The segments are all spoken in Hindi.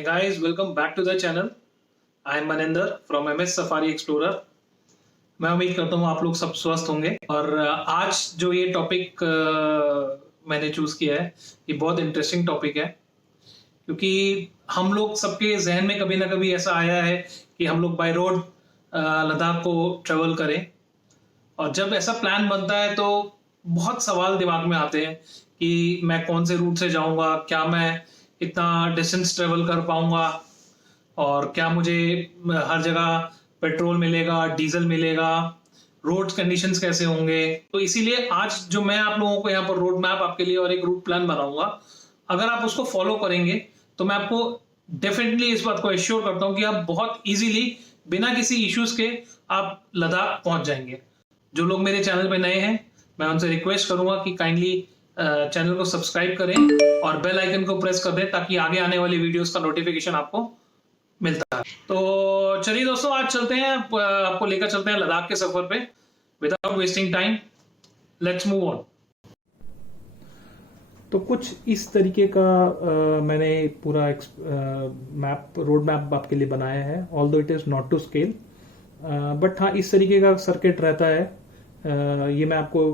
Hey guys, welcome back to the channel. I am Maninder from MS Safari Explorer. मैं उम्मीद करता हूँ आप लोग सब स्वस्थ होंगे और आज जो ये टॉपिक मैंने चूज किया है ये बहुत इंटरेस्टिंग टॉपिक है क्योंकि हम लोग सबके जहन में कभी ना कभी ऐसा आया है कि हम लोग बाय रोड लद्दाख को ट्रेवल करें और जब ऐसा प्लान बनता है तो बहुत सवाल दिमाग में आते हैं कि मैं कौन से रूट से जाऊंगा, क्या मैं इतना डिस्टेंस ट्रेवल कर पाऊंगा और क्या मुझे हर जगह पेट्रोल मिलेगा, डीजल मिलेगा, रोड कंडीशंस कैसे होंगे। तो इसीलिए आज जो मैं आप लोगों को यहाँ पर रोड मैप आपके लिए और एक रूट प्लान बनाऊंगा, अगर आप उसको फॉलो करेंगे तो मैं आपको डेफिनेटली इस बात को एश्योर करता हूँ कि आप बहुत इजीली बिना किसी इश्यूज के आप लद्दाख पहुंच जाएंगे। जो लोग मेरे चैनल पे नए हैं मैं उनसे रिक्वेस्ट करूंगा कि काइंडली चैनल को सब्सक्राइब करें और बेल आइकन को प्रेस कर दें ताकि आगे आने वाली वीडियोस का नोटिफिकेशन आपको मिलता है। तो चलिए दोस्तों, आज चलते हैं, आपको लेकर चलते हैं लद्दाख के सफर पे। Without wasting time let's move on. तो कुछ इस तरीके का मैंने पूरा रोड मैप आपके लिए बनाया है, although it is not to scale, but हाँ इस तरीके का सर्किट रहता है। ये मैं आपको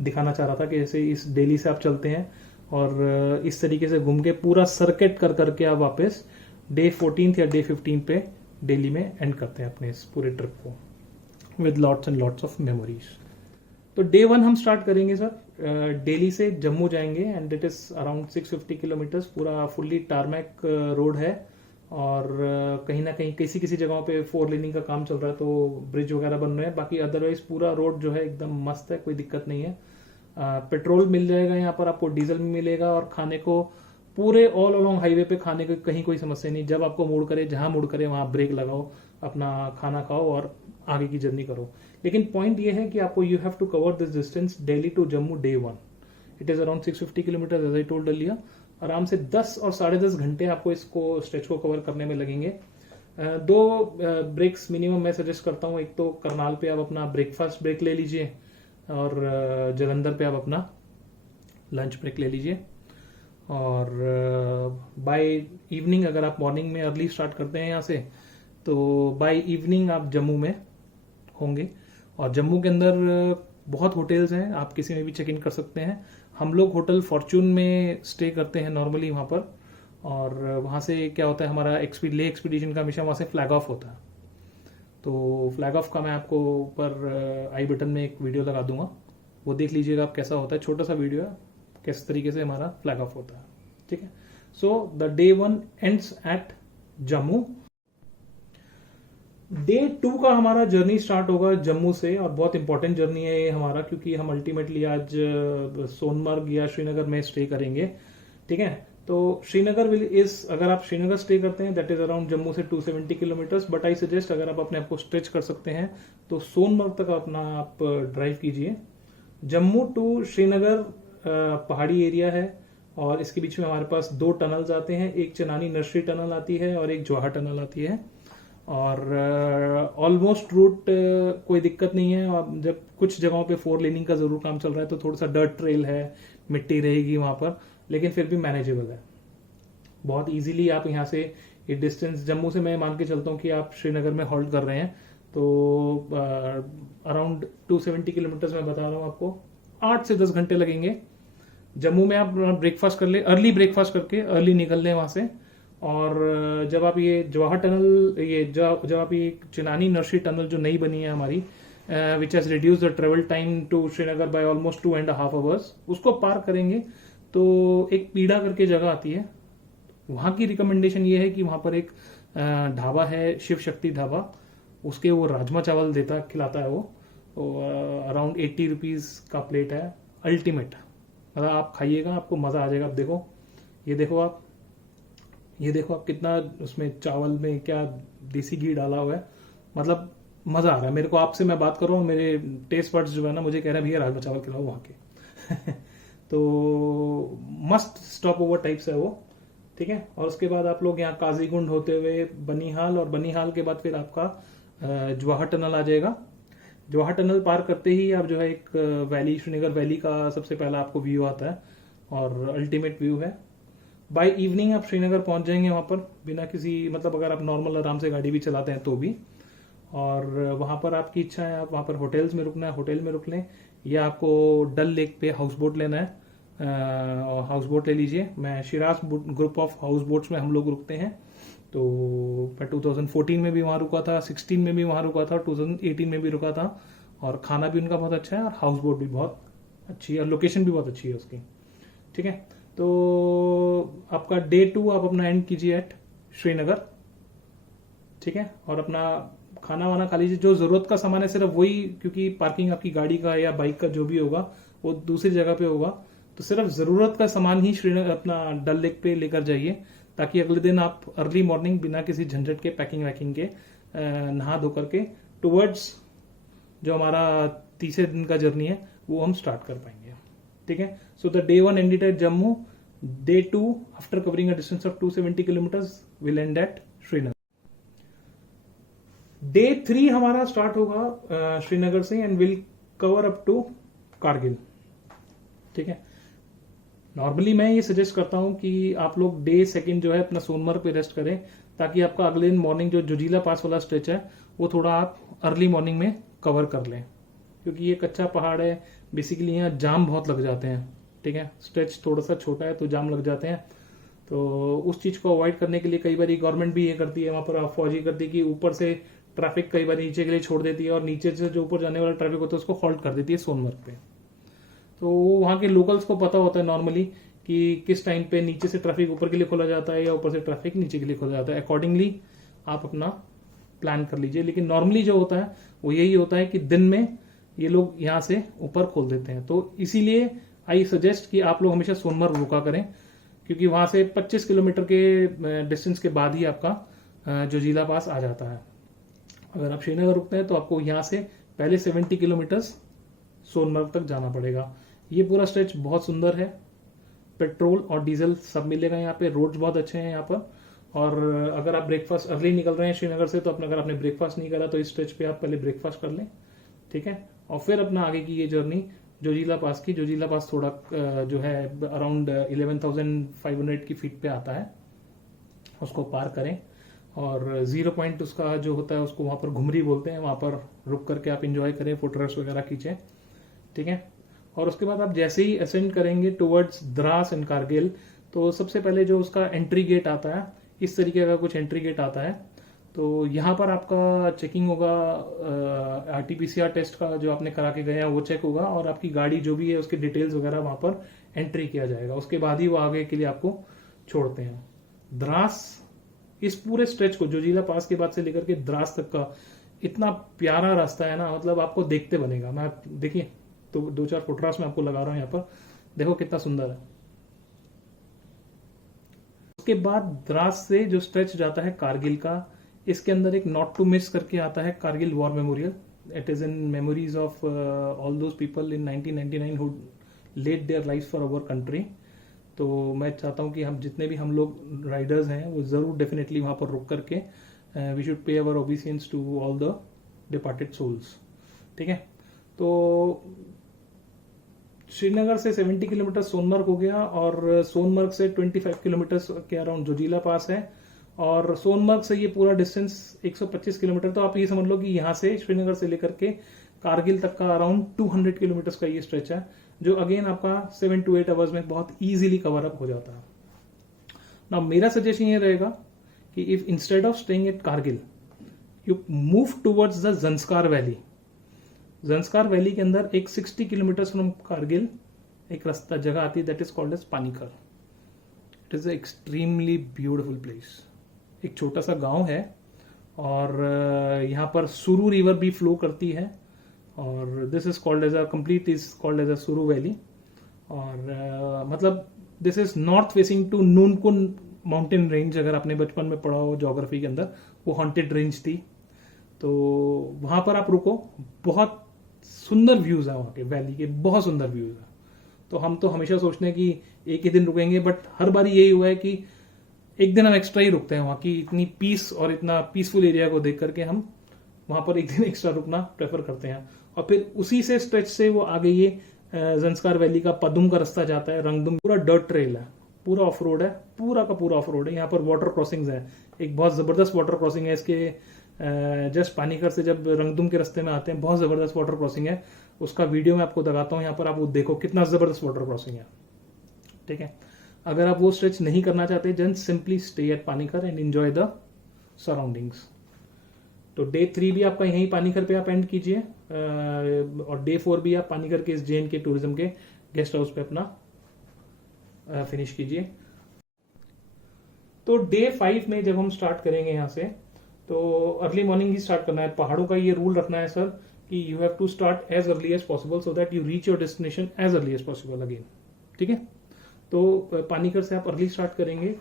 दिखाना चाह रहा था कि जैसे इस दिल्ली से आप चलते हैं और इस तरीके से घूम के पूरा सर्किट कर करके आप वापस डे 14 या डे 15 पे दिल्ली में एंड करते हैं अपने इस पूरे ट्रिप को with lots and lots of memories. तो डे 1 हम स्टार्ट करेंगे सर, दिल्ली से जम्मू जाएंगे and it is around 650 kilometres. पूरा फुल्ली टारमैक रोड है और कहीं ना कहीं किसी किसी जगहों पे 4 लेनिंग का काम चल रहा है तो ब्रिज वगैरह बन रहे हैं, बाकी अदरवाइज पूरा रोड जो है एकदम मस्त है, कोई दिक्कत नहीं है। पेट्रोल मिल जाएगा यहाँ पर आपको, डीजल भी मिलेगा और खाने को पूरे ऑल अलोंग हाईवे पे खाने को कहीं कोई समस्या नहीं। जब आपको मूड करे, जहां मूड करे वहां ब्रेक लगाओ, अपना खाना खाओ और आगे की जर्नी करो। लेकिन पॉइंट ये है कि आपको you have to cover this distance Delhi to Jammu day 1। It is around 650 kilometer as I told earlier. आराम से 10 और 10.5 घंटे आपको इसको स्ट्रेच को कवर करने में लगेंगे। 2 ब्रेक्स मिनिमम मैं सजेस्ट करता हूँ। एक तो करनाल पे आप अपना ब्रेकफास्ट ब्रेक ले लीजिए और जलंधर पे आप अपना लंच ब्रेक ले लीजिए। और बाय इवनिंग, अगर आप मॉर्निंग में अर्ली स्टार्ट करते हैं यहाँ से, तो बाय इवनिंग आप जम्मू में होंगे। और जम्मू के अंदर बहुत होटल्स हैं, आप किसी में भी चेक इन कर सकते हैं। हम लोग होटल फॉर्चून में स्टे करते हैं नॉर्मली वहाँ पर, और वहाँ से क्या होता है, हमारा ले एक्सपीडिशन का हमेशा वहाँ से फ्लैग ऑफ होता है। तो फ्लैग ऑफ का मैं आपको ऊपर आई बटन में एक वीडियो लगा दूंगा, वो देख लीजिएगा आप कैसा होता है। छोटा सा वीडियो है किस तरीके से हमारा फ्लैग ऑफ होता है, ठीक है। So the day 1 ends at Jammu. Day 2 का हमारा जर्नी स्टार्ट होगा जम्मू से, और बहुत इंपॉर्टेंट जर्नी है ये हमारा, क्योंकि हम अल्टीमेटली आज सोनमर्ग या श्रीनगर में स्टे करेंगे, ठीक है। तो श्रीनगर अगर आप श्रीनगर स्टे करते हैं दैट इज अराउंड जम्मू से 270 किलोमीटर्स, बट आई सजेस्ट अगर आप अपने आप को स्ट्रेच कर सकते हैं तो सोनमर्ग तक अपना आप ड्राइव कीजिए। जम्मू टू श्रीनगर पहाड़ी एरिया है और इसके बीच में हमारे पास 2 टनल्स आते हैं, एक चनानी नर्सरी टनल आती है और एक जवाहर टनल आती है। और ऑलमोस्ट रूट कोई दिक्कत नहीं है। और जब कुछ जगहों पे 4 लेनिंग का जरूर काम चल रहा है तो थोड़ा सा डर्ट ट्रेल है, मिट्टी रहेगी वहां पर, लेकिन फिर भी मैनेजेबल है। बहुत इजीली आप यहाँ से ये डिस्टेंस जम्मू से, मैं मान के चलता हूँ कि आप श्रीनगर में हॉल्ट कर रहे हैं तो अराउंड 270 किलोमीटर मैं बता रहा हूँ आपको, 8 से 10 घंटे लगेंगे। जम्मू में आप ब्रेकफास्ट कर ले, अर्ली ब्रेकफास्ट करके अर्ली निकल लें वहां से। और जब आप ये जवाहर टनल, जब आप ये चिनानी नर्सरी टनल जो नई बनी है हमारी, which has reduce the travel time to Srinagar by almost 2.5 hours, उसको पार करेंगे तो एक पीड़ा करके जगह आती है। वहां की रिकमेंडेशन ये है कि वहां पर एक ढाबा है, शिव शक्ति ढाबा, उसके वो राजमा चावल खिलाता है वो अराउंड 80 रुपीज का प्लेट है। अल्टीमेट, मतलब आप खाइएगा आपको मजा आ जाएगा। आप देखो, ये देखो आप कितना उसमें चावल में क्या देसी घी डाला हुआ है, मतलब मजा आ रहा है मेरे को। आपसे मैं बात कर रहा हूँ, मेरे टेस्ट बड्स जो है ना मुझे कह रहे हैं भैया राजमा चावल खिलाओ वहां के तो मस्त स्टॉप ओवर टाइप्स है वो, ठीक है। और उसके बाद आप लोग यहाँ काजीगुंड होते हुए बनीहाल, और बनीहाल के बाद फिर आपका जवाहर टनल आ जाएगा। जवाहर टनल पार करते ही आप जो है एक वैली, श्रीनगर वैली का सबसे पहला आपको व्यू आता है और अल्टीमेट व्यू है। बाय इवनिंग आप श्रीनगर पहुंच जाएंगे वहां पर बिना किसी, मतलब अगर आप नॉर्मल आराम से गाड़ी भी चलाते हैं तो भी। और वहां पर आपकी इच्छा है, आप वहां पर होटल्स में रुकना है होटल में रुक लें, या आपको डल लेक पे हाउस बोट लेना है, हाउस बोट ले लीजिए। मैं Siraj group of house boats में हम लोग रुकते हैं। तो मैं 2014 में भी वहां रुका था, 16 में भी वहां रुका था, 2018 में भी रुका था। और खाना भी उनका बहुत अच्छा है और हाउस बोट भी बहुत अच्छी है और लोकेशन भी बहुत अच्छी है उसकी। ठीक है, तो आपका डे 2 आप अपना एंड कीजिए एट श्रीनगर। ठीक है, और अपना खाना वाना खा लीजिए। जो जरूरत का सामान है सिर्फ वही, क्योंकि पार्किंग आपकी गाड़ी का या बाइक का जो भी होगा वो दूसरी जगह पे होगा, तो सिर्फ जरूरत का सामान ही श्रीनगर अपना डल लेक पे लेकर जाइए, ताकि अगले दिन आप अर्ली मॉर्निंग बिना किसी झंझट के पैकिंग वैकिंग के नहा धो करके टुवर्ड्स जो हमारा तीसरे दिन का जर्नी है वो हम स्टार्ट कर पाएंगे। ठीक है, so the day 1 ended at Jammu, day 2 after covering a distance of 270 kilometers will end at Srinagar. Day 3 हमारा स्टार्ट होगा श्रीनगर से and will cover up to Kargil. ठीक है, नॉर्मली मैं ये सजेस्ट करता हूं कि आप लोग डे 2 जो है अपना सोनमर्ग पे रेस्ट करें, ताकि आपका अगले दिन मॉर्निंग जो जोजिला पास वाला स्ट्रेच है वो थोड़ा आप अर्ली मॉर्निंग में कवर कर लें, क्योंकि ये कच्चा पहाड़ है, बेसिकली यहाँ जाम बहुत लग जाते हैं। ठीक है, स्ट्रेच थोड़ा सा छोटा है तो जाम लग जाते हैं। तो उस चीज को अवॉइड करने के लिए कई बार गवर्नमेंट भी ये करती है, वहां पर फौजी करती है कि ऊपर से ट्रैफिक कई बार नीचे के लिए छोड़ देती है और नीचे से जो ऊपर जाने वाला ट्रैफिक होता है उसको हॉल्ट कर देती है सोनमर्ग पे। तो वहां के लोकल्स को पता होता है नॉर्मली कि किस टाइम पे नीचे से ट्रैफिक ऊपर के लिए खोला जाता है या ऊपर से ट्रैफिक नीचे के लिए खोला जाता है। अकॉर्डिंगली आप अपना प्लान कर लीजिए। लेकिन नॉर्मली जो होता है वो यही होता है कि दिन में ये लोग यहाँ से ऊपर खोल देते हैं। तो इसीलिए आई सजेस्ट कि आप लोग हमेशा सोनमर्ग रुका करें, क्योंकि वहां से 25 किलोमीटर के डिस्टेंस के बाद ही आपका जोजिला पास आ जाता है। अगर आप श्रीनगर रुकते हैं तो आपको यहाँ से पहले 70 किलोमीटर सोनमर्ग तक जाना पड़ेगा। ये पूरा स्ट्रेच बहुत सुंदर है, पेट्रोल और डीजल सब मिलेगा यहाँ पे, रोड्स बहुत अच्छे हैं यहाँ पर। और अगर आप ब्रेकफास्ट अर्ली निकल रहे हैं श्रीनगर से, तो अपना अगर आपने ब्रेकफास्ट नहीं करा तो इस स्ट्रेच पे आप पहले ब्रेकफास्ट कर लें। ठीक है, और फिर अपना आगे की ये जर्नी जोजिला पास की, जोजिला पास थोड़ा जो है अराउंड 11,500 की फीट पे आता है, उसको पार करें। और 0 पॉइंट उसका जो होता है उसको वहां पर घुमरी बोलते हैं, वहां पर रुक करके आप इंजॉय करें, फोटोग्राफ्स वगैरह खींचें। ठीक है, और उसके बाद आप जैसे ही असेंड करेंगे टुवर्ड्स द्रास एंड कारगिल, तो सबसे पहले जो उसका एंट्री गेट आता है, इस तरीके का कुछ एंट्री गेट आता है। तो यहाँ पर आपका चेकिंग होगा, RT-PCR टेस्ट का जो आपने करा के गए हैं वो चेक होगा, और आपकी गाड़ी जो भी है उसके डिटेल्स वगैरह वहां पर एंट्री किया जाएगा। उसके बाद ही वो आगे के लिए आपको छोड़ते हैं। द्रास, इस पूरे स्ट्रेच को जोजिला पास के बाद से लेकर के द्रास तक का इतना प्यारा रास्ता है ना, मतलब आपको देखते बनेगा। मैं देखिए तो 2-4 फोटोग्राफ्स में आपको लगा रहा हूं यहाँ पर, देखो कितना सुंदर है। उसके बाद द्रास से जो स्ट्रेच जाता है कारगिल का, इसके अंदर एक नॉट टू मिस करके आता है, Kargil war memorial. It is in memories of all those people in 1999 who laid their life for our country. तो मैं चाहता हूं कि हम जितने भी हम लोग राइडर्स हैं वो जरूर डेफिनेटली वहां पर रुक करके we should pay our obeisance to all the departed souls. ठीक है, तो श्रीनगर से 70 किलोमीटर सोनमर्ग हो गया, और सोनमर्ग से 25 किलोमीटर के अराउंड जोजिला पास है, और सोनमर्ग से ये पूरा डिस्टेंस 125 किलोमीटर। तो आप ये समझ लो कि यहाँ से श्रीनगर से लेकर के कारगिल तक का अराउंड 200 किलोमीटर का ये स्ट्रेच है, जो अगेन आपका 7 to 8 आवर्स में बहुत इजीली कवर अप हो जाता है। ना मेरा सजेशन ये रहेगा कि if instead of staying at Kargil you move towards the Zanskar valley. Zanskar valley के अंदर एक 60 किलोमीटर फ्रॉम कारगिल एक रास्ता जगह आती है, that is called as Panikhar. It is extremely beautiful place. एक छोटा सा गांव है, और यहाँ पर सुरू रिवर भी फ्लो करती है, और this is called as a complete is called as a Suru valley. और मतलब this is north facing to Nunkun mountain range. अगर आपने बचपन में पढ़ा हो ज्योग्राफी के अंदर, वो हॉन्टेड रेंज थी। तो वहां पर आप रुको, बहुत सुंदर व्यूज है वहां के, वैली के बहुत सुंदर व्यूज है। तो हम तो हमेशा सोचते हैं कि एक ही दिन रुकेंगे, बट हर बार यही हुआ है कि एक दिन हम एक्स्ट्रा ही रुकते हैं। वहां की इतनी पीस और इतना पीसफुल एरिया को देख करके हम वहां पर एक दिन एक्स्ट्रा रुकना प्रेफर करते हैं। और फिर उसी से स्ट्रेच से वो आगे ये जंस्कार वैली का पदुम का रास्ता जाता है, रंगदुम पूरा डर्ट ट्रेल है, पूरा ऑफ रोड है, पूरा का पूरा ऑफ रोड है। यहाँ पर वाटर क्रॉसिंग्स है, एक बहुत जबरदस्त वाटर क्रॉसिंग है इसके जस्ट पानीकर से जब रंगदुम के रास्ते में आते हैं, बहुत जबरदस्त वाटर क्रॉसिंग है। उसका वीडियो मैं आपको दिखाता हूँ, यहाँ पर आप वो देखो कितना जबरदस्त वाटर क्रॉसिंग है। ठीक है, अगर आप वो स्ट्रेच नहीं करना चाहते, then simply stay at Panikhar and enjoy the surroundings. तो डे 3 भी आपका यहीं पानीकर पे आप एंड कीजिए, और डे 4 भी आप पानीकर के इस JNK के टूरिज्म के गेस्ट हाउस पे अपना फिनिश कीजिए। तो डे 5 में जब हम स्टार्ट करेंगे यहाँ से, तो अर्ली मॉर्निंग ही स्टार्ट करना है। पहाड़ों का ये रूल रखना है सर कि you have to start as early as possible so that you reach your destination as early as possible again. ठीक है, तो पानीकर से आप अर्ली स्टार्ट करेंगे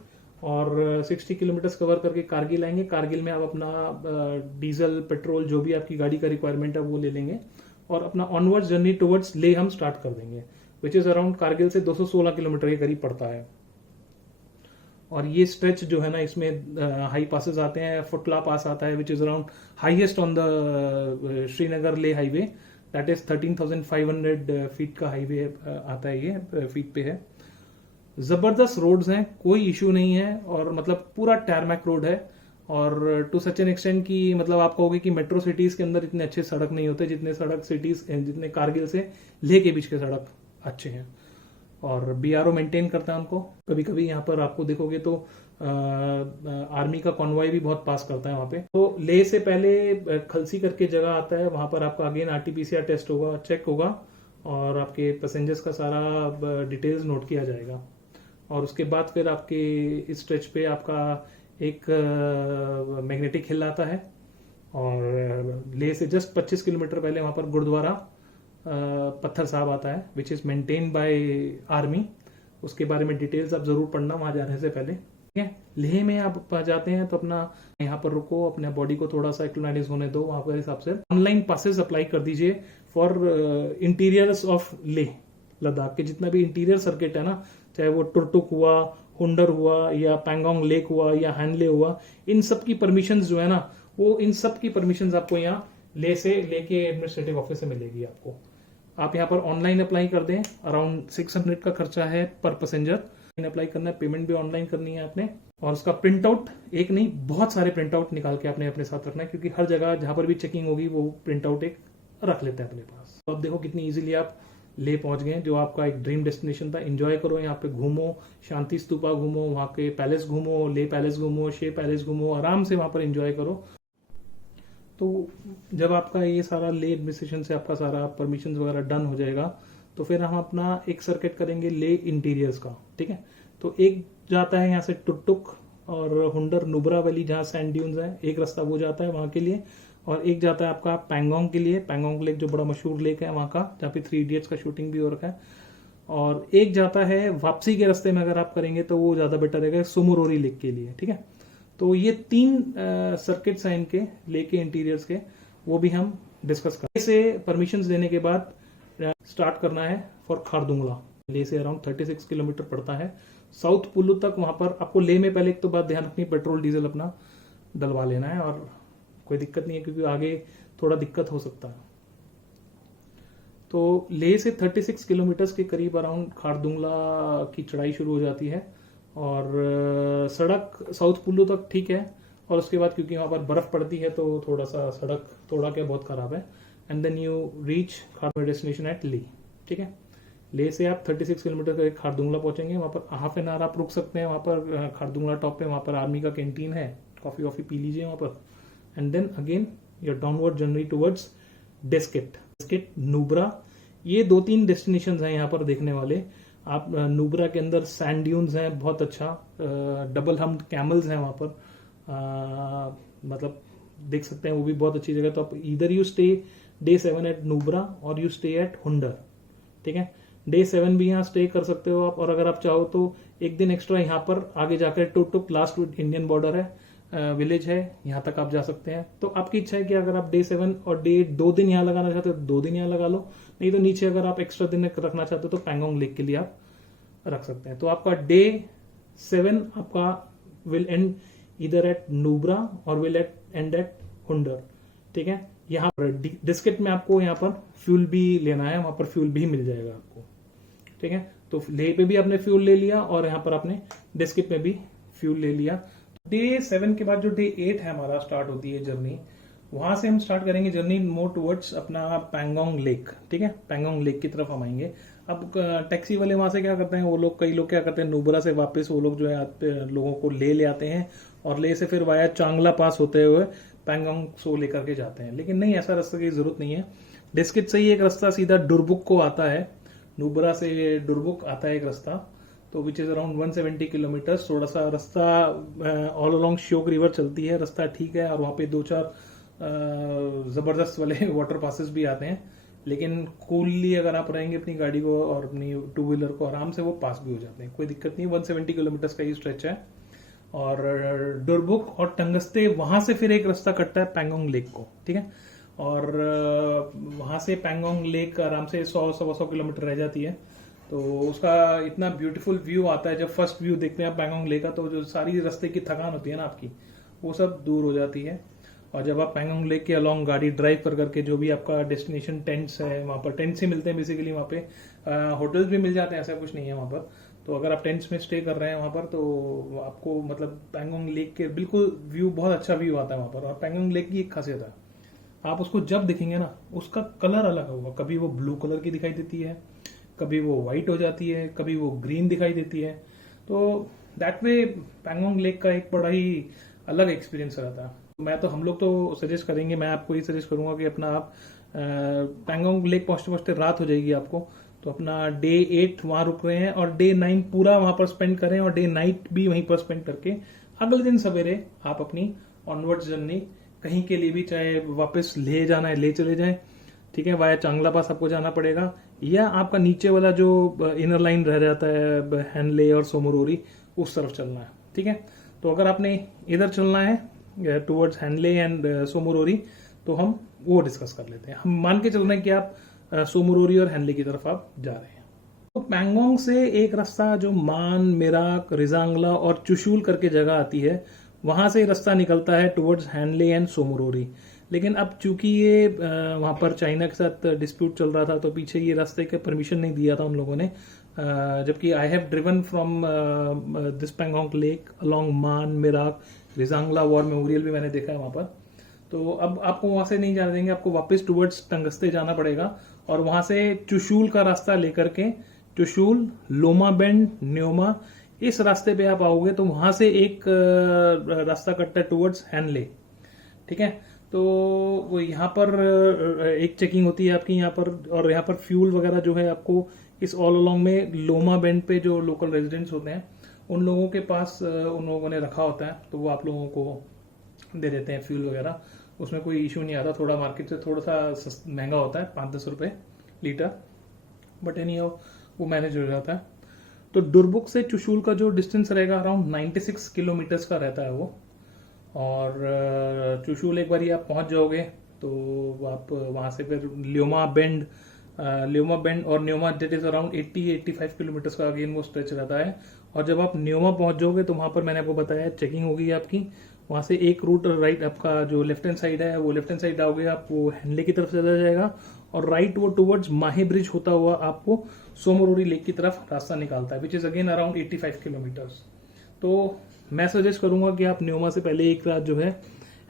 और 60 किलोमीटर कवर करके कारगिल आएंगे। कारगिल में आप अपना डीजल पेट्रोल जो भी आपकी गाड़ी का रिक्वायरमेंट है वो ले लेंगे और अपना ऑनवर्ड्स जर्नी टुवर्ड्स ले हम स्टार्ट कर देंगे, विच इज अराउंड कारगिल से 216 किलोमीटर के करीब पड़ता है। और ये स्ट्रेच जो है ना, इसमें हाई पासेस आते हैं, फुटला पास आता है which is around highest on the Srinagar ले हाईवे, दैट इज 13,500 फीट का हाईवे आता है, ये फीट पे है। जबरदस्त रोड्स हैं, कोई इश्यू नहीं है, और मतलब पूरा टैरमैक रोड है। और टू सच एन एक्सटेंट की मतलब आप कहोगे कि मेट्रो सिटीज के अंदर इतने अच्छे सड़क नहीं होते जितने जितने कारगिल से लेह के बीच के सड़क अच्छे हैं। और BRO मेंटेन करता है उनको। कभी कभी यहाँ पर आपको देखोगे तो आर्मी का कॉन्वॉय भी बहुत पास करता है वहां पे। तो लेह से पहले खलसी करके जगह आता है, वहां पर आपका अगेन RT-PCR टेस्ट होगा, चेक होगा, और आपके पैसेंजर्स का सारा डिटेल्स नोट किया जाएगा। और उसके बाद फिर आपके इस स्ट्रेच पे आपका एक मैग्नेटिक हिल आता है, और लेह से जस्ट 25 किलोमीटर पहले वहां पर गुरुद्वारा पत्थर साहब आता है which is maintain by army. उसके बारे में डिटेल्स आप जरूर पढ़ना वहां जाने से पहले। ठीक है, लेह में आप जाते हैं तो अपना यहाँ पर रुको, अपने बॉडी को थोड़ा सा एक्लिमेटाइज होने दो। वहां पर हिसाब से ऑनलाइन पासेस अप्लाई कर दीजिए for interiors of Leh Ladakh के जितना भी इंटीरियर सर्किट है ना, चाहे वो टुरटुक हुआ, हुंडर हुआ, या पैंगोंग लेक हुआ, या हैंडले हुआ, इन सब की परमिशन जो है ना, वो इन सब की परमिशन आपको यहाँ लेह से लेके एडमिनिस्ट्रेटिव ऑफिस से मिलेगी आपको। आप यहाँ पर ऑनलाइन अप्लाई कर दें, अराउंड 600 का खर्चा है पर पैसेंजर। अप्लाई करना है, पेमेंट भी ऑनलाइन करनी है आपने, और उसका प्रिंट आउट एक नहीं बहुत सारे प्रिंट आउट निकाल के आपने अपने साथ रखना है, क्योंकि हर जगह जहां पर भी चेकिंग होगी वो प्रिंट आउट एक रख लेते हैं अपने पास। तो अब देखो कितनी इजीली आप ले पहुंच गए, जो आपका एक ड्रीम डेस्टिनेशन था। एंजॉय करो, यहाँ पे घूमो, शांति स्तूपा घूमो, वहां के पैलेस घूमो, ले पैलेस घूमो, शे पैलेस घूमो, आराम से वहां पर एंजॉय करो। तो जब आपका ये सारा ले एडमिनिस्ट्रेशन से आपका सारा परमिशन वगैरह डन हो जाएगा, तो फिर हम अपना एक सर्किट करेंगे ले इंटीरियर्स का। ठीक है, तो एक जाता है यहाँ से टुकटुक और हुंडर नुब्रा वैली जहाँ सैंड ड्यून्स है, एक रास्ता वो जाता है वहां के लिए, और एक जाता है आपका पैंगोंग के लिए, पैंगोंग लेक जो बड़ा मशहूर लेक है वहां का, जहाँ पे 3 इडियट्स का शूटिंग भी हो रखा है। और एक जाता है वापसी के रास्ते में अगर आप करेंगे तो वो ज्यादा बेटर रहेगा सुमुरोरी लेक के लिए। ठीक है, तो ये 3 सर्किट्स हैं इनके लेके इंटीरियर्स के, वो भी हम डिस्कस करें। से परमिशन लेने के बाद स्टार्ट करना है फॉर खारदुंगला। ले से अराउंड 36 किलोमीटर पड़ता है साउथ पुलू तक। वहां पर आपको ले में पहले एक तो बात ध्यान रखनी, पेट्रोल डीजल अपना डलवा लेना है, और कोई दिक्कत नहीं है क्योंकि आगे थोड़ा दिक्कत हो सकता है। तो ले से 36 किलोमीटर के करीब अराउंड खारदुंगला की चढ़ाई शुरू हो जाती है, और सड़क साउथ पुल्लू तक ठीक है, और उसके बाद क्योंकि वहां पर बर्फ पड़ती है तो थोड़ा सा सड़क थोड़ा क्या बहुत खराब है। And then you reach Khardung La destination at Leh. ठीक है, ले से आप 36 किलोमीटर का खारदुंगला पहुंचेंगे, वहां पर हाफ एन आवर आप रुक सकते हैं। वहां पर खारदुंगला टॉप पे वहां पर आर्मी का कैंटीन है, कॉफी वॉफी पी लीजिए वहां पर। And then again your downward journey towards Diskit Nubra. ये 2-3 डेस्टिनेशन हैं यहाँ पर देखने वाले। आप नुब्रा के अंदर सैंड ड्यून्स हैं, बहुत अच्छा, डबल हम्ड कैमल्स हैं वहां पर, मतलब देख सकते हैं, वो भी बहुत अच्छी जगह। तो आप इधर you stay day 7 at Nubra और यू स्टे एट हुंडर। ठीक है, डे 7 भी यहाँ स्टे कर सकते हो आप, और अगर आप चाहो तो एक दिन एक्स्ट्रा यहाँ पर आगे जाकर टुक लास्ट इंडियन बॉर्डर है, विलेज है, यहाँ तक आप जा सकते हैं। तो आपकी इच्छा है कि अगर आप डे 7 और डे 2 दिन यहाँ लगाना चाहते हो तो 2 दिन यहाँ लगा लो, नहीं तो नीचे अगर आप एक्स्ट्रा दिन रखना चाहते हो तो पैंगोंग लेक के लिए आप रख सकते हैं। तो आपका डे 7 आपका विल एंड इधर एट नुब्रा और विल एंड एट हुंडर। ठीक है, यहाँ पर डिस्किट में आपको यहाँ पर फ्यूल भी लेना है, वहां पर फ्यूल भी मिल जाएगा आपको। ठीक है। तो लेह पे भी आपने फ्यूल ले लिया और यहाँ पर आपने डेस्किप में भी फ्यूल ले लिया। डे 7 के बाद जो डे 8 है हमारा स्टार्ट होती है जर्नी, वहां से हम स्टार्ट करेंगे जर्नी मोर टुवर्ड्स अपना पैंगोंग लेक। ठीक है, पैंगोंग लेक की तरफ हम आएंगे। अब टैक्सी वाले वहां से क्या करते हैं, वो लोग, कई लोग क्या करते हैं, नुब्रा से वापस वो लोग जो है लोगों को ले आते हैं और ले से फिर वाया चांगला पास होते हुए पैंगोंग सो लेकर के जाते हैं। लेकिन नहीं, ऐसा रास्ते की जरूरत नहीं है। डिस्किट से ही एक रास्ता सीधा डुरबुक को आता है, नुब्रा से डुरबुक आता है एक रास्ता, तो विच इज अराउंड 170 किलोमीटर। थोड़ा सा रास्ता ऑल अलोंग श्योक रिवर चलती है, रास्ता ठीक है, और वहां पे 2-4 जबरदस्त वाले वाटर पासेस भी आते हैं। लेकिन कूलली अगर आप रहेंगे अपनी गाड़ी को और अपनी 2 व्हीलर को, आराम से वो पास भी हो जाते हैं, कोई दिक्कत नहीं। 170 किलोमीटर का ही स्ट्रेच है। और डुरबुक और टंगस्ते, वहां से फिर एक रास्ता कटता है पैंगोंग लेक को। ठीक है, और वहां से पैंगोंग लेक आराम से 100-125 किलोमीटर रह जाती है। तो उसका इतना ब्यूटीफुल व्यू आता है, जब फर्स्ट व्यू देखते हैं आप पैंगोंग लेक का, तो जो सारी रास्ते की थकान होती है ना आपकी, वो सब दूर हो जाती है। और जब आप पैंगोंग लेक के अलोंग गाड़ी ड्राइव कर करके, जो भी आपका डेस्टिनेशन टेंट्स है, वहां पर टेंट्स ही मिलते हैं बेसिकली, वहां पे होटल्स भी मिल जाते हैं, ऐसा कुछ नहीं है वहां पर। तो अगर आप टेंट्स में स्टे कर रहे हैं वहां पर, तो आपको मतलब पैंगोंग लेक के बिल्कुल व्यू, बहुत अच्छा व्यू आता है वहां पर। और पैंगोंग लेक की एक खासियत है, आप उसको जब दिखेंगे ना, उसका कलर अलग होगा। कभी वो ब्लू कलर की दिखाई देती है, कभी वो व्हाइट हो जाती है, कभी वो ग्रीन दिखाई देती है। तो दैट वे पैंगोंग लेक का एक बड़ा ही अलग एक्सपीरियंस रहता है। मैं तो, हम लोग तो सजेस्ट करेंगे, मैं आपको ये सजेस्ट करूंगा कि अपना आप पैंगोंग लेक पहुंचते पहुंचते रात हो जाएगी आपको, तो अपना डे 8 वहां रुक रहे हैं और डे 9 पूरा वहां पर स्पेंड करें, और डे नाइट भी वहीं पर स्पेंड करके अगले दिन सवेरे आप अपनी ऑनवर्ड जर्नी कहीं के लिए भी, चाहे वापस ले जाना है ले चले जाएं। ठीक है, वाया चांगला पास आपको जाना पड़ेगा, या आपका नीचे वाला जो इनर लाइन रह जाता है हैनले और सोमोरोरी, उस तरफ चलना है। ठीक है, तो अगर आपने इधर चलना है टुवर्ड्स हैनले एंड सोमोरोरी, तो हम वो डिस्कस कर लेते हैं। हम मान के चल रहे हैं कि आप सोमोरोरी और हैनले की तरफ आप जा रहे हैं। तो पैंगोंग से एक रास्ता जो मान, मेराक, रिजांगला और चुशूल करके जगह आती है, वहां से रास्ता निकलता है टुवर्ड्स हैनले एंड सोमोरोरी। लेकिन अब चूंकि ये वहां पर चाइना के साथ डिस्प्यूट चल रहा था, तो पीछे ये रास्ते का परमिशन नहीं दिया था उन लोगों ने। जबकि I have driven from this Pangong lake along मान, मेराक, रिजांगला वॉर मेमोरियल भी मैंने देखा है वहां पर। तो अब आपको वहां से नहीं जाने देंगे, आपको वापस टुवर्ड्स टंगस्ते जाना पड़ेगा, और वहां से चुशूल का रास्ता लेकर के, चुशूल, लोमा बेंड, न्योमा, इस रास्ते पे आप आओगे, तो वहां से एक रास्ता कटता है टुवर्ड्स हैनले। ठीक है, तो वो यहाँ पर एक चेकिंग होती है आपकी यहाँ पर, और यहाँ पर फ्यूल वगैरह जो है आपको इस ऑल अलोंग में लोमा बेंड पे जो लोकल रेजिडेंट्स होते हैं, उन लोगों के पास उन लोगों ने रखा होता है, तो वो आप लोगों को दे देते हैं फ्यूल वगैरह। उसमें कोई इशू नहीं आता। थोड़ा मार्केट से थोड़ा सा महंगा होता है, 5-10 रुपए लीटर, बट एनी वो मैनेज हो जाता है। तो डुरबुक से चुशूल का जो डिस्टेंस रहेगा अराउंड 96 किलोमीटर्स का रहता है वो। और चुशूल एक बार आप पहुंच जाओगे, तो आप वहां से फिर ल्योमा बेंड और Nyoma, that is around 80-85 kilometres का अगेन वो स्ट्रेच रहता है। और जब आप न्योमा पहुंच जाओगे, तो वहां पर मैंने आपको बताया चेकिंग होगी आपकी। वहां से एक रूट राइट, आपका जो लेफ्ट हैंड साइड है, वो लेफ्ट हैंड साइड आओगे आप, वो हैंडले की तरफ चला जाएगा, और राइट वो टुवर्ड्स माहे ब्रिज होता हुआ आपको सोमोरोरी लेक की तरफ रास्ता निकालता है, which is again around 85 kilometres. तो मैं सजेस्ट करूंगा कि आप न्योमा से पहले एक रात जो है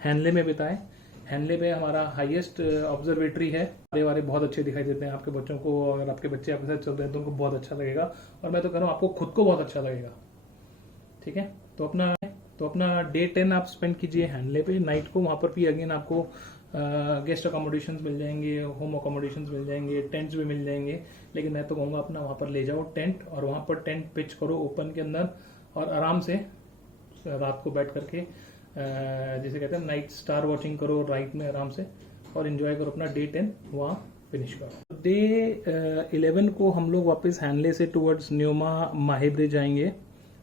हैनले में बिताएं। हैनले में हमारा हाईएस्ट ऑब्जर्वेटरी है, वारे बहुत अच्छे दिखाई देते हैं आपके बच्चों को। अगर आपके बच्चे आपके साथ चल रहे हैं तो उनको बहुत अच्छा लगेगा, और मैं तो कह रहा हूँ आपको खुद को बहुत अच्छा लगेगा। ठीक है, तो अपना डे 10 आप स्पेंड कीजिए हैनले पे। नाइट को वहां पर भी अगेन आपको गेस्ट अकोमोडेशंस मिल जाएंगे, होम अकोमोडेशंस मिल जाएंगे, टेंट्स भी मिल जाएंगे। लेकिन मैं तो कहूंगा अपना वहां पर ले जाओ टेंट, और वहां पर टेंट पिच करो ओपन के अंदर, और आराम से रात को बैठ करके जिसे कहते हैं नाइट स्टार वॉचिंग करो राइट में आराम से, और एंजॉय करो अपना डे 10 वहाँ फिनिश करो। डे 11 को हम लोग वापस हैनले से टुवर्ड्स न्योमा माहे ब्रिज आएंगे।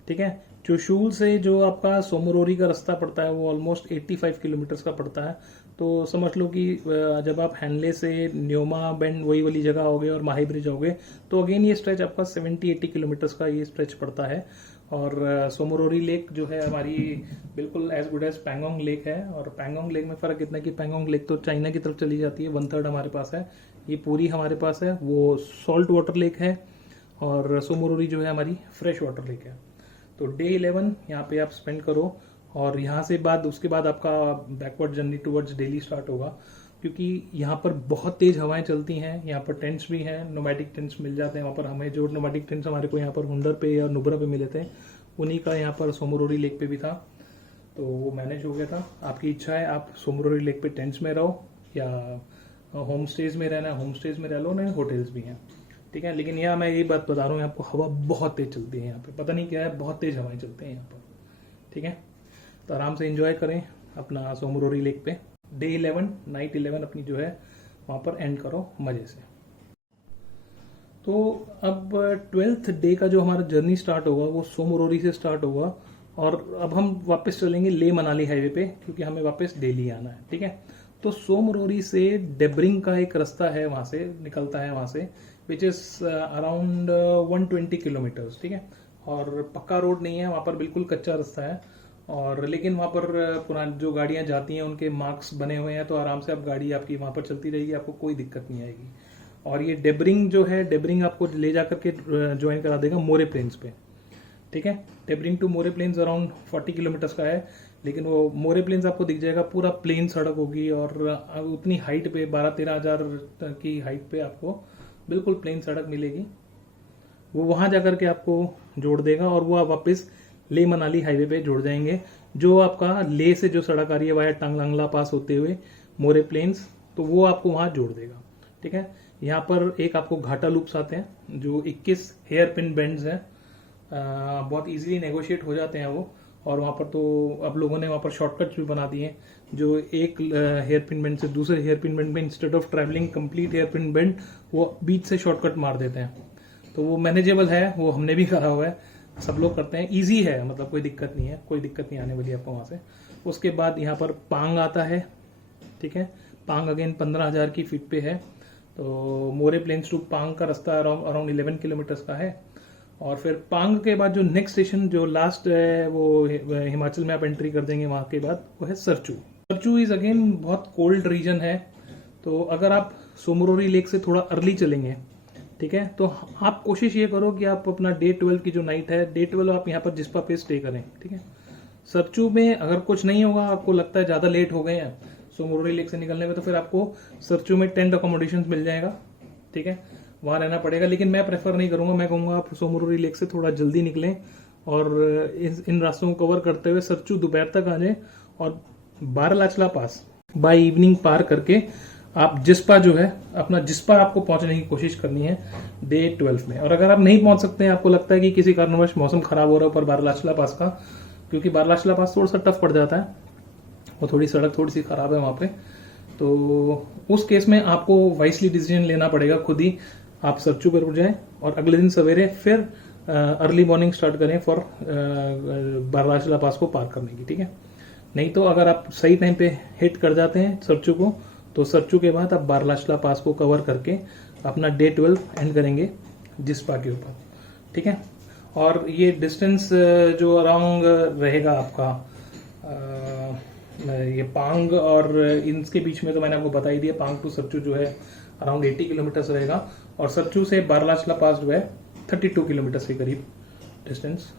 ठीक है, चुशूल से जो आपका सोमोरोरी का रास्ता पड़ता है, वो ऑलमोस्ट 85 किलोमीटर्स का पड़ता है। तो समझ लो कि जब आप हैनले से न्योमा बेंड वही वाली जगह आओगे और माही ब्रिज आओगे, तो अगेन ये स्ट्रेच आपका 70-80 किलोमीटर्स का ये स्ट्रेच पड़ता है। और सोमोरोरी लेक जो है हमारी बिल्कुल as good as Pangong lake है। और पैंगोंग लेक में फर्क इतना है कि पैंगोंग लेक तो चाइना की तरफ चली जाती है, 1/3 हमारे पास है, ये पूरी हमारे पास है। वो सॉल्ट वाटर लेक है, और सोमोरोरी जो है हमारी फ्रेश वाटर लेक है। तो डे 11 यहाँ पे आप स्पेंड करो, और यहाँ से बाद उसके बाद आपका backward journey towards Delhi start होगा, क्योंकि यहाँ पर बहुत तेज हवाएं चलती हैं। यहाँ पर टेंट्स भी हैं, नोमैडिक टेंट्स मिल जाते हैं वहाँ पर हमें। जो नोमैडिक टेंट्स हमारे को यहाँ पर हुंडर पे या नुब्रा पे मिले थे, उन्हीं का यहाँ पर सोमोरोरी लेक पे भी था, तो वो मैनेज हो गया था। आपकी इच्छा है आप सोमोरोरी लेक पे टेंट्स में रहो या होम स्टेज में रहना है, होम स्टेज में रह लो, नहीं होटल्स भी हैं, ठीक है। लेकिन यहाँ मैं ये बात बता रहा हूँ आपको, हवा बहुत तेज चलती है यहाँ पे, पता नहीं क्या है, बहुत तेज हवाएं चलते हैं यहाँ पर, ठीक है। तो आराम से एंजॉय करें अपना सोमोरोरी लेक पे। डे 11 नाइट 11 अपनी जो है वहाँ पर एंड करो मजे से। तो अब 12th डे का जो हमारा जर्नी स्टार्ट होगा वो सोमोरोरी से स्टार्ट होगा, और अब हम वापस चलेंगे ले मनाली हाईवे पे, क्योंकि हमें वापस दिल्ली आना है, ठीक है। तो सोमोरोरी से डेब्रिंग का एक रास्ता है, वहां से निकलता है वहां से, विच इज अराउंड 120 किलोमीटर्स, ठीक है। और पक्का रोड नहीं है वहां पर, बिल्कुल कच्चा रास्ता है। और लेकिन वहां पर पुरानी जो गाड़ियां जाती हैं उनके मार्क्स बने हुए हैं, तो आराम से आप गाड़ी आपकी वहां पर चलती रहेगी, आपको कोई दिक्कत नहीं आएगी। और ये डेब्रिंग जो है, डेब्रिंग आपको ले जाकर के ज्वाइन करा देगा मोरे प्लेन्स पे, ठीक है। Debring to More plains around 40 kilometres का है, लेकिन वो मोरे प्लेन्स आपको दिख जाएगा, पूरा प्लेन सड़क होगी, और उतनी हाइट पे 12-13 हजार की हाइट पे आपको बिल्कुल प्लेन सड़क मिलेगी। वो वहां जाकर के आपको जोड़ देगा, और वो आप वापस ले मनाली हाईवे पे जोड़ जाएंगे, जो आपका ले से जो सड़क आ रही है वाया टांगलांगला पास होते हुए मोरे प्लेन्स, तो वो आपको वहां जोड़ देगा, ठीक है। यहाँ पर एक आपको घाटा लूप्स आते हैं जो 21 हेयर पिन बेंड्स हैं, बहुत इजीली नेगोशिएट हो जाते हैं वो। और वहाँ पर तो अब लोगों ने वहाँ पर शॉर्टकट्स भी बना दिए हैं, जो एक हेयर पिन बेंड से दूसरे हेयर पिन बेंड में instead of travelling complete hairpin bend, वो बीच से शॉर्टकट मार देते हैं। तो वो मैनेजेबल है, वो हमने भी करा हुआ है, सब लोग करते हैं, इजी है, मतलब कोई दिक्कत नहीं है, कोई दिक्कत नहीं आने वाली आपको वहाँ से। उसके बाद यहाँ पर पांग आता है, ठीक है। पांग अगेन 15,000 की फीट पे है। तो मोरे प्लेन्स टू पांग का रास्ता अराउंड 11 किलोमीटर्स का है। और फिर पांग के बाद जो नेक्स्ट स्टेशन जो लास्ट है वो हिमाचल में आप एंट्री कर देंगे, वहां के बाद वो है सरचू। सरचू इज अगेन बहुत कोल्ड रीजन है, तो अगर आप सोमोरोरी लेक से थोड़ा अर्ली चलेंगे, ठीक है, तो आप कोशिश ये करो कि आप अपना डे 12 की जो नाइट है, डे 12 आप यहाँ पर जिस्पा पे स्टे करें, ठीक है। सरचू में अगर कुछ नहीं होगा, आपको लगता है ज्यादा लेट हो गए हैं सोमोरोरी लेक से निकलने में, तो फिर आपको सरचू में टेंट अकोमोडेशन मिल जाएगा, ठीक है, वहां रहना पड़ेगा। लेकिन मैं प्रेफर नहीं करूंगा, मैं कहूंगा आप सोमोरोरी लेक से थोड़ा जल्दी निकलें और इन रास्तों को कवर करते हुए सरचू दोपहर तक आ जाए, और बारालाचला पास बाय इवनिंग पार करके आप जिस्पा जो है अपना जिस्पा आपको पहुंचने की कोशिश करनी है डे 12 में। और अगर आप नहीं पहुंच सकते हैं, आपको लगता है कि किसी कारणवश मौसम खराब हो रहा है ऊपर बारालाचला पास का, क्योंकि बारालाचला पास थोड़ा सा टफ पड़ जाता है, वो थोड़ी सड़क थोड़ी सी खराब है वहां पे, तो उस केस में आपको वाइसली डिसीजन लेना पड़ेगा खुद ही। आप सरचू पर उठ जाएं और अगले दिन सवेरे फिर अर्ली मॉर्निंग स्टार्ट करें फॉर बारालाचला पास को पार करने की, ठीक है। नहीं तो अगर आप सही टाइम पे हिट कर जाते हैं सरचू को, तो सरचू के बाद आप बारालाचला पास को कवर करके अपना डे 12 एंड करेंगे जिस्पा के ऊपर, ठीक है। और ये डिस्टेंस जो अराउंड रहेगा आपका ये पांग और इनके बीच में, तो मैंने आपको बता ही दिया, पांग टू सरचू जो है अराउंड 80 किलोमीटर रहेगा, और सरचू से बारालाचला पास जो है 32 किलोमीटर के करीब डिस्टेंस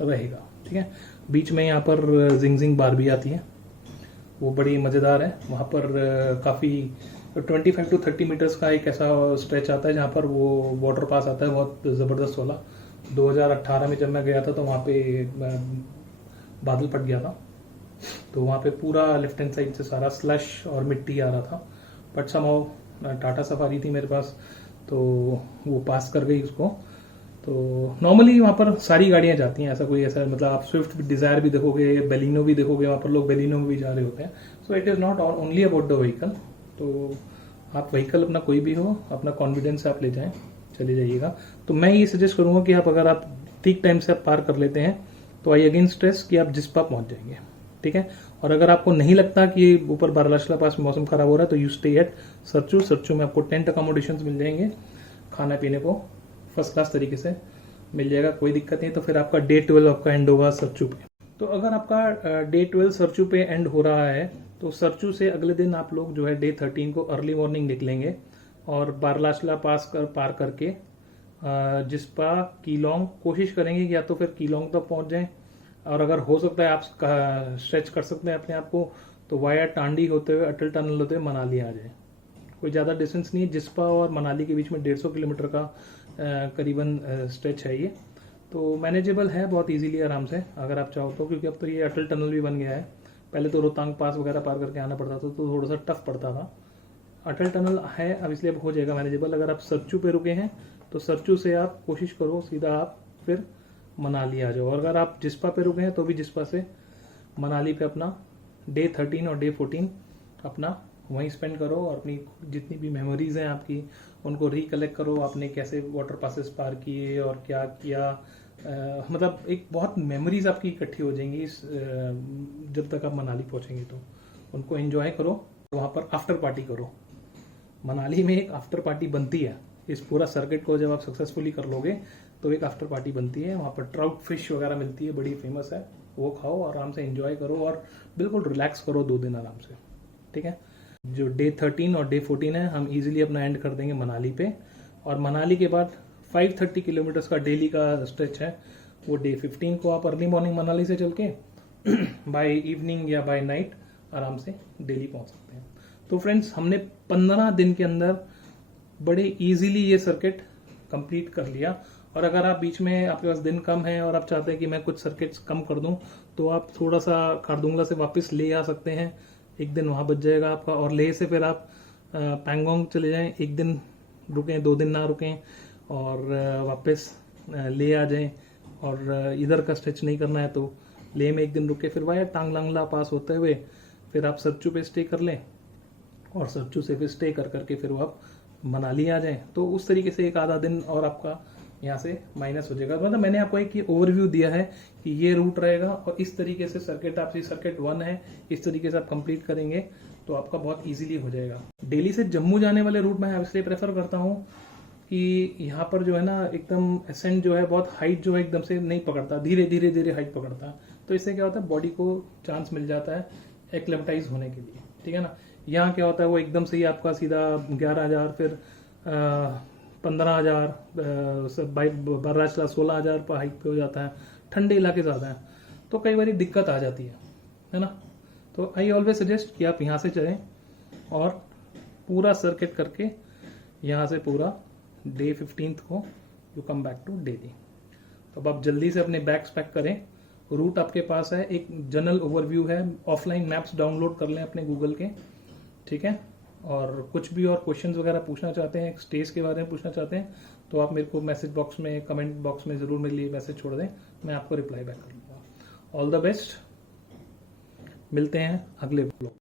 रहेगा, ठीक है। बीच में यहाँ पर जिंगजिंग बार भी आती है, वो बड़ी मजेदार है। वहां पर काफी 25 to 30 मीटर्स का एक ऐसा स्ट्रेच आता है जहां पर वो वाटर पास आता है, बहुत जबरदस्त वाला। 2018 में जब मैं गया था तो वहां पे बादल फट गया था, तो वहां पे पूरा लेफ्ट हैंड साइड से सारा स्लश और मिट्टी आ रहा था, बट समहाउ टाटा सफारी थी मेरे पास, तो वो पास कर गई उसको। तो नॉर्मली वहां पर सारी गाड़ियां जाती हैं, ऐसा कोई ऐसा मतलब आप स्विफ्ट डिजायर भी देखोगे, बेलिनो भी देखोगे, वहां पर लोग बेलिनो में भी जा रहे होते हैं। So it is not only about the vehicle, तो आप व्हीकल अपना कोई भी हो, अपना कॉन्फिडेंस से आप ले जाएं, चले जाइएगा। तो मैं ये सजेस्ट करूंगा कि आप अगर आप ठीक टाइम से आप पार कर लेते हैं, तो आई अगेन स्ट्रेस कि आप जिस्पा पहुंच जाएंगे, ठीक है। और अगर आपको नहीं लगता कि ऊपर बारालाचला पास मौसम खराब हो रहा है, तो you stay at Sarchu. Sarchu में आपको टेंट अकोमोडेशन मिल जाएंगे, खाना पीने को फर्स्ट क्लास तरीके से मिल जाएगा, कोई दिक्कत नहीं। तो फिर आपका डे 12 आपका एंड होगा सरचू पे। तो अगर आपका डे 12 सरचू पे एंड हो रहा है, तो सरचू से अगले दिन आप लोग जो है डे 13 को अर्ली मॉर्निंग निकलेंगे और बारालाचला पास पार करके जिस्पा कीलोंग कोशिश करेंगे कि या तो फिर कीलोंग तक पहुंच जाएं, और अगर हो सकता है आप स्ट्रेच कर सकते हैं अपने आप को तो वाया टांडी होते हुए अटल टनल होते हुए मनाली आ जाए। कोई ज़्यादा डिस्टेंस नहीं है, जिस्पा और मनाली के बीच में 150 किलोमीटर का करीबन स्ट्रेच है ये, तो मैनेजेबल है बहुत इजीली, आराम से अगर आप चाहो तो, क्योंकि अब तो ये अटल टनल भी बन गया है। पहले तो रोहतांग पास वगैरह पार करके आना पड़ता था तो थोड़ा सा टफ पड़ता था। अटल टनल है अब, इसलिए अब हो जाएगा मैनेजेबल। अगर आप सरचू पे रुके हैं तो सरचू से आप कोशिश करो सीधा आप फिर मनाली आ जाओ, और अगर आप जिस्पा पे रुके हैं तो भी जिस्पा से मनाली पे अपना डे 13 और डे 14 अपना वहीं स्पेंड करो, और अपनी जितनी भी मेमोरीज हैं आपकी उनको रिकलेक्ट करो, आपने कैसे वाटर पासेस पार किए और क्या किया। मतलब एक बहुत मेमोरीज आपकी इकट्ठी हो जाएंगी जब तक आप मनाली पहुंचेंगे, तो उनको एंजॉय करो। वहां पर आफ्टर पार्टी करो। मनाली में एक आफ्टर पार्टी बनती है, इस पूरा सर्किट को जब आप सक्सेसफुली कर लोगे तो एक आफ्टर पार्टी बनती है। वहां पर ट्राउट फिश वगैरह मिलती है, बड़ी फेमस है, वो खाओ, आराम से एंजॉय करो और बिल्कुल रिलैक्स करो 2 दिन आराम से। ठीक है, जो डे 13 और डे 14 है हम इजीली अपना एंड कर देंगे मनाली पे, और मनाली के बाद 530 किलोमीटर्स का डेली का स्ट्रेच है, वो डे 15 को आप अर्ली मॉर्निंग मनाली से चल के बाय इवनिंग या बाय नाइट आराम से दिल्ली पहुंच सकते हैं। तो फ्रेंड्स, हमने 15 दिन के अंदर बड़े इजीली ये सर्किट कंप्लीट कर लिया। और अगर आप बीच में आपके पास दिन कम है और आप चाहते हैं कि मैं कुछ सर्किट्स कम कर दूं, तो आप थोड़ा सा खारदुंगला से वापस ले आ सकते हैं, एक दिन वहां बच जाएगा आपका, और लेह से फिर आप पैंगोंग चले जाएं, एक दिन रुकें, 2 दिन ना रुकें, और वापस ले आ जाएं। और इधर का स्ट्रेच नहीं करना है तो लेह में एक दिन रुके, फिर वाया टांगलांगला पास होते हुए फिर आप सरचू पे स्टे कर लें, और सरचू से फिर स्टे कर करके फिर वो आप मनाली आ जाएं। तो उस तरीके से एक आधा दिन और आपका यहाँ से माइनस हो जाएगा। मतलब मैंने आपको एक ओवरव्यू दिया है कि ये रूट रहेगा, और इस तरीके से सर्किट आपकी सर्किट 1 है, इस तरीके से आप कंप्लीट करेंगे तो आपका बहुत इजीली हो जाएगा। दिल्ली से जम्मू जाने वाले रूट मैं इसलिए प्रेफर करता हूँ कि यहाँ पर जो है ना एकदम असेंट जो है, बहुत हाइट जो है एकदम से नहीं पकड़ता, धीरे धीरे धीरे हाइट पकड़ता है, तो इससे क्या होता है बॉडी को चांस मिल जाता है एक्लेमेटाइज होने के लिए। ठीक है ना, यहाँ क्या होता है वो एकदम से ही आपका सीधा 11,000 फिर 15,000 12,000 16,000 पर हाइट पे हो जाता है, ठंडे इलाके ज़्यादा हैं तो कई बार दिक्कत आ जाती है ना। तो आई ऑलवेज सजेस्ट कि आप यहाँ से चलें और पूरा सर्किट करके यहाँ से पूरा डे 15 को you come back to Delhi. तो अब आप जल्दी से अपने बैग्स पैक करें, रूट आपके पास है, एक जनरल ओवरव्यू है, ऑफलाइन मैप्स डाउनलोड कर लें अपने गूगल के। ठीक है, और कुछ भी और क्वेश्चंस वगैरह पूछना चाहते हैं, स्टेज के बारे में पूछना चाहते हैं, तो आप मेरे को मैसेज बॉक्स में, कमेंट बॉक्स में जरूर मेरे लिए मैसेज छोड़ दें, मैं आपको रिप्लाई बैक कर दूंगा। ऑल द बेस्ट, मिलते हैं अगले ब्लॉग।